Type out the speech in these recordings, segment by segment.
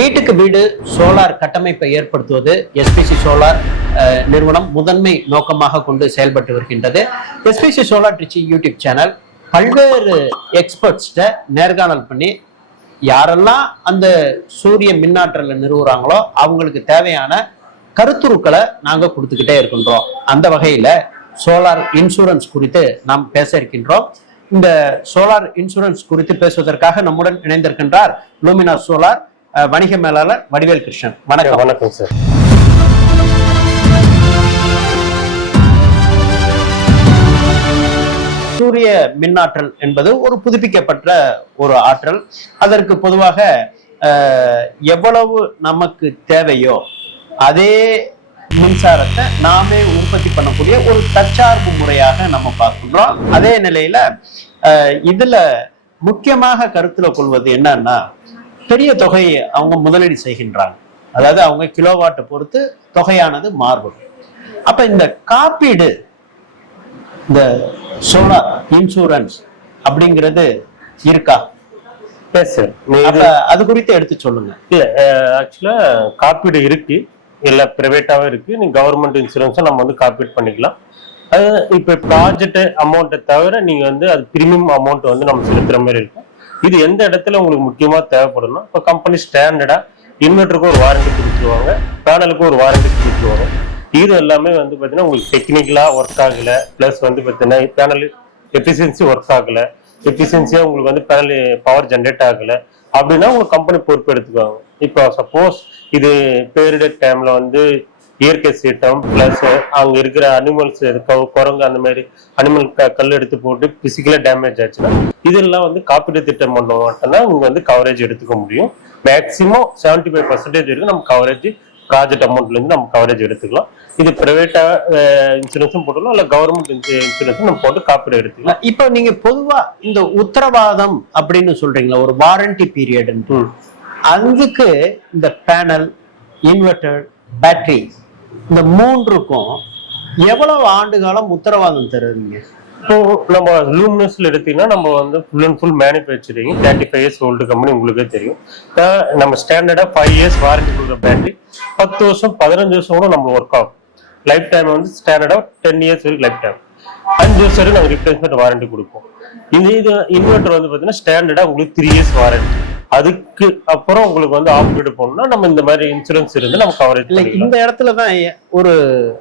வீட்டுக்கு வீடு சோலார் கட்டமைப்பை ஏற்படுத்துவது எஸ்பிசி சோலார் நிறுவனம் முதன்மை நோக்கமாக கொண்டு செயல்பட்டு வருகின்றது. SPC solar Trichy YouTube channel பல்வேறு எக்ஸ்பர்ட்ஸ்ட நேர்காணல் பண்ணி யாரெல்லாம் அந்த சூரிய மின்னாற்றலை நிறுவுறாங்களோ அவங்களுக்கு தேவையான கருத்துருக்களை நாங்க கொடுத்துக்கிட்டே இருக்கின்றோம். அந்த வகையில சோலார் இன்சூரன்ஸ் குறித்து நாம் பேச இருக்கின்றோம். இந்த சோலார் இன்சூரன்ஸ் குறித்து பேசுவதற்காக நம்முடன் இணைந்திருக்கின்றார் லூமினா சோலார் வணிக மேலாளர் வடிவேல் கிருஷ்ணன். வணக்கம். வணக்கம் சார். சூரிய மின்னாற்றல் என்பது ஒரு புதுப்பிக்கப்பட்ட ஒரு ஆற்றல். அதற்கு பொதுவாக எவ்வளவு நமக்கு தேவையோ அதே மின்சாரத்தை நாமே உற்பத்தி பண்ணக்கூடிய ஒரு தற்சார்பு முறையாக நம்ம பார்க்கின்றோம். அதே நிலையில இதுல முக்கியமாக கருத்துல கொள்வது என்னன்னா, பெரிய தொகையை அவங்க முதலீடு செய்கின்றாங்க. அதாவது அவங்க கிலோவாட்டை பொறுத்து தொகையானது மாறுபடும். அப்ப இந்த காப்பீடு, இந்த சோலார் இன்சூரன்ஸ் அப்படிங்கிறது இருக்கா? அது குறித்து எடுத்து சொல்லுங்க. இல்ல, ஆக்சுவலா காப்பீடு இருக்கு, எல்லா பிரைவேட்டாவும் இருக்கு. நீங்க கவர்மெண்ட் இன்சூரன்ஸும் நம்ம வந்து காப்பீடு பண்ணிக்கலாம். அது இப்ப ப்ராஜெக்ட் அமௌண்ட்டை தவிர நீங்க வந்து அது பிரீமியம் அமௌண்ட் வந்து நம்ம செலுத்துற மாதிரி இருக்கும். இது எந்த இடத்துல உங்களுக்கு முக்கியமா தேவைப்படணும், இப்போ கம்பெனி ஸ்டாண்டர்டா இன்வெர்டருக்கு ஒரு வாரண்டி கொடுத்துருவாங்க, பேனலுக்கு ஒரு வாரண்டி கொடுத்துருவாங்க. இது எல்லாமே வந்து பார்த்தீங்கன்னா உங்களுக்கு டெக்னிக்கலா ஒர்க் ஆகல, பிளஸ் வந்து பார்த்தீங்கன்னா பேனல் எஃபிஷியன்சி ஒர்க் ஆகல, எஃபிஷியன்சியா உங்களுக்கு வந்து பேனல் பவர் ஜென்ரேட் ஆகல அப்படின்னா உங்களுக்கு கம்பெனி பொறுப்பு எடுத்துக்குவாங்க. இப்போ சப்போஸ் இது பேரிடர் டைம்ல வந்து இயற்கை சீட்டம் பிளஸ் அங்க இருக்கிற அனிமல்ஸ் குரங்கு அந்த மாதிரி அனிமல் கல் எடுத்து போட்டு பிசிக்கலா டேமேஜ் ஆச்சுன்னா இதெல்லாம் வந்து காப்பீடு திட்டம் பண்ண மட்டும்தான் இங்க வந்து கவரேஜ் எடுத்துக்க முடியும். மேக்சிமம் 75% வரைக்கும் நம்ம கவரேஜ் ப்ராஜெக்ட் அமௌண்ட்ல இருந்து நம்ம கவரேஜ் எடுத்துக்கலாம். இது பிரைவேட்டா இன்சூரன்ஸும் போட்டுக்கலாம், இல்ல கவர்மெண்ட் இன்சூரன்ஸும் நம்ம போட்டு காப்பீடு எடுத்துக்கலாம். இப்போ நீங்க பொதுவா இந்த உத்தரவாதம் அப்படின்னு சொல்றீங்களா, ஒரு வாரண்டி பீரியட், அதுக்கு இந்த பேனல், இன்வெர்டர், பேட்டரி, இந்த மூன்றுக்கும் எவ்வளவு ஆண்டு காலம் உத்தரவாதம் தருவீங்க? இப்போ நம்ம லூமினஸ்ல எடுத்தீங்கன்னா நம்ம வந்து full and full manufacturing 35 years old company உங்களுக்கே தெரியும். நம்ம ஸ்டாண்டர்டா 5 இயர்ஸ் வாரண்டி கொடுக்குற பேட்டரி 10 வருஷம் 15 வருஷம் கூட நம்ம ஒர்க் ஆகும். லைஃப் டைம் வந்து ஸ்டாண்டர்டா 10 இயர்ஸ் வரைக்கும் லைஃப் டைம், 5 வருஷம் வரைக்கும் நாங்கள் ரிப்ளேஸ்மெண்ட் வாரண்டி கொடுப்போம். இது இன்வெர்டர் வந்து பார்த்தீங்கன்னா ஸ்டாண்டர்டா உங்களுக்கு 3 இயர்ஸ் வாரண்டி. அதுக்கு அப்புறம் உங்களுக்கு வந்து ஆப்ரேட் பண்ணணும்னா நம்ம இந்த மாதிரி இன்சூரன்ஸ் இருந்து நம்ம கவரேஜ். இந்த இடத்துலதான் ஒரு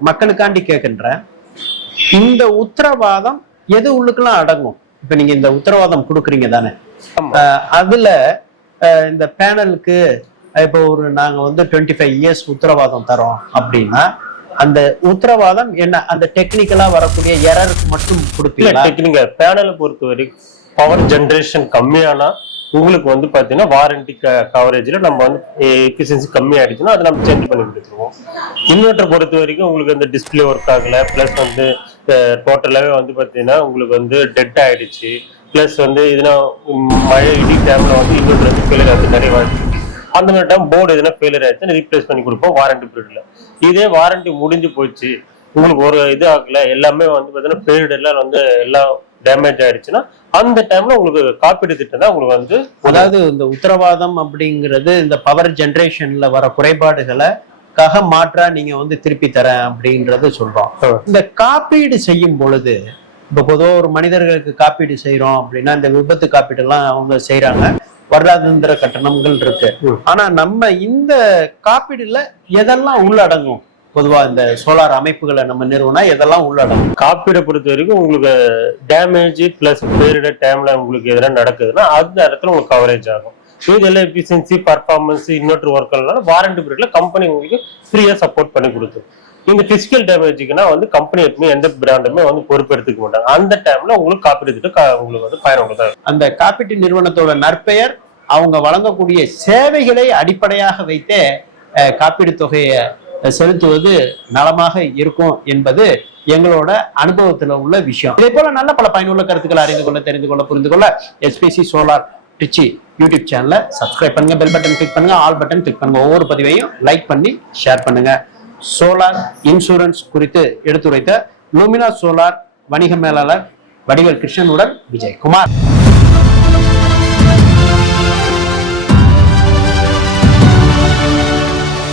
மக்களுக்காண்டி கேட்கின்றேன், இந்த உத்தரவாதம் எது உள்ளுக்கெல்லாம் அடங்கும்? இப்ப நீங்க இந்த உத்தரவாதம் கொடுக்குறீங்க தானே, அதுல இந்த பேனலுக்கு இப்போ நாங்க வந்து 25 இயர்ஸ் உத்தரவாதம் தரோம் அப்படின்னா அந்த உத்தரவாதம் என்ன? அந்த டெக்னிக்கலா வரக்கூடிய எரருக்கு மட்டும் கொடுப்பீங்களா? டெக்னிக்கல் பேனலை பொறுத்த வரைக்கும் பவர் ஜென்ரேஷன் கம்மியானா உங்களுக்கு வந்து பாத்தீங்கன்னா வாரண்டி கவரேஜ்ல நம்ம வந்து எஃபிஷியன்சி கம்மி ஆயிடுச்சுன்னா அதை நம்ம சேஞ்ச் பண்ணி கொடுத்துருவோம். இன்வெர்டர் பொறுத்த வரைக்கும் உங்களுக்கு வந்து டிஸ்பிளே ஒர்க் ஆகல, பிளஸ் வந்து டோட்டலாவே வந்து பாத்தீங்கன்னா உங்களுக்கு வந்து டெட் ஆயிடுச்சு, பிளஸ் வந்து இதுனா மழை இடி டைம்ல வந்து இன்வெர்டர் வந்து ஃபெயிலியர் ஆகுது நிறைய வாரண்டி. அந்த மாதிரி டைம் போர்டு எதுனா ஃபெயிலியர் ஆயிடுச்சுன்னா ரீப்ளேஸ் பண்ணி கொடுப்போம் வாரண்டி பீரியட்ல. இதே வாரண்டி முடிஞ்சு போச்சு, உங்களுக்கு ஒரு இது ஆகல, எல்லாமே வந்து பாத்தீங்கன்னா பீரியட் எல்லாம் வந்து எல்லாம் டேமேஜ் ஆயிடுச்சுன்னா அந்த டைம்ல உங்களுக்கு காப்பீடு திட்டம் தான் உங்களுக்கு வந்து, அதாவது இந்த உத்தரவாதம் அப்படிங்கிறது இந்த பவர் ஜெனரேஷன்ல வர குறைபாடுகளை மாற்றா நீங்க வந்து திருப்பி தரேன் அப்படின்றது சொல்றோம். இந்த காப்பீடு செய்யும் பொழுது இப்ப பொதுவாக ஒரு மனிதர்களுக்கு காப்பீடு செய்யறோம் அப்படின்னா இந்த விபத்து காப்பீடு எல்லாம் அவங்க செய்யறாங்க, வருடாந்திர கட்டணங்கள் இருக்கு. ஆனா நம்ம இந்த காப்பீடுல எதெல்லாம் உள்ளடங்கும்? பொதுவா இந்த சோலார் அமைப்புகளை நம்ம நிறுவனா எதெல்லாம் உள்ளடங்கும்? காப்பீடை பொறுத்த வரைக்கும் உங்களுக்கு டேமேஜ் பிளஸ் பேரிடர் டைம்ல உங்களுக்கு எதனா நடக்குதுன்னா அந்த இடத்துல உங்களுக்கு கவரேஜ் ஆகும். இதெல்லாம் எஃபிஷியன்சி பர்ஃபார்மன்ஸ் இன்வெர்டர் ஒர்க்னால வாரண்டி பீரியட்ல கம்பெனி உங்களுக்கு ஃப்ரீயா சப்போர்ட் பண்ணி கொடுத்து. இந்த பிசிக்கல் டேமேஜுக்குன்னா வந்து கம்பெனி எப்பவுமே எந்த பிராண்டுமே வந்து பொறுப்பெடுத்துக்க மாட்டாங்க. அந்த டைம்ல உங்களுக்கு காப்பீடு திட்டம் உங்களுக்கு வந்து பயனுள்ளதா. அந்த காப்பீட்டு நிறுவனத்தோட நற்பெயர், அவங்க வழங்கக்கூடிய சேவைகளை அடிப்படையாக வைத்தே காப்பீடு தொகையை செலுத்துவது நலமாக இருக்கும் என்பது எங்களோட அனுபவத்துல உள்ள விஷயம். இதே போல நல்ல பல பயனுள்ள கருத்துக்களை அறிந்து கொள்ள, தெரிந்து கொள்ள, புரிந்து கொள்ள எஸ்பிசி சோலார் ட்ரிச்சி யூடியூப் சேனலை சப்ஸ்கிரைப் பண்ணுங்க, பெல் பட்டன் கிளிக் பண்ணுங்க, ஆல் பட்டன் கிளிக் பண்ணுங்க, ஒவ்வொரு பதிவையும் லைக் பண்ணி ஷேர் பண்ணுங்க. சோலார் இன்சூரன்ஸ் குறித்து எடுத்துரைத்த லூமினா சோலார் வணிக மேலாளர் வடிவேல் கிருஷ்ணனுடன் விஜயகுமார்.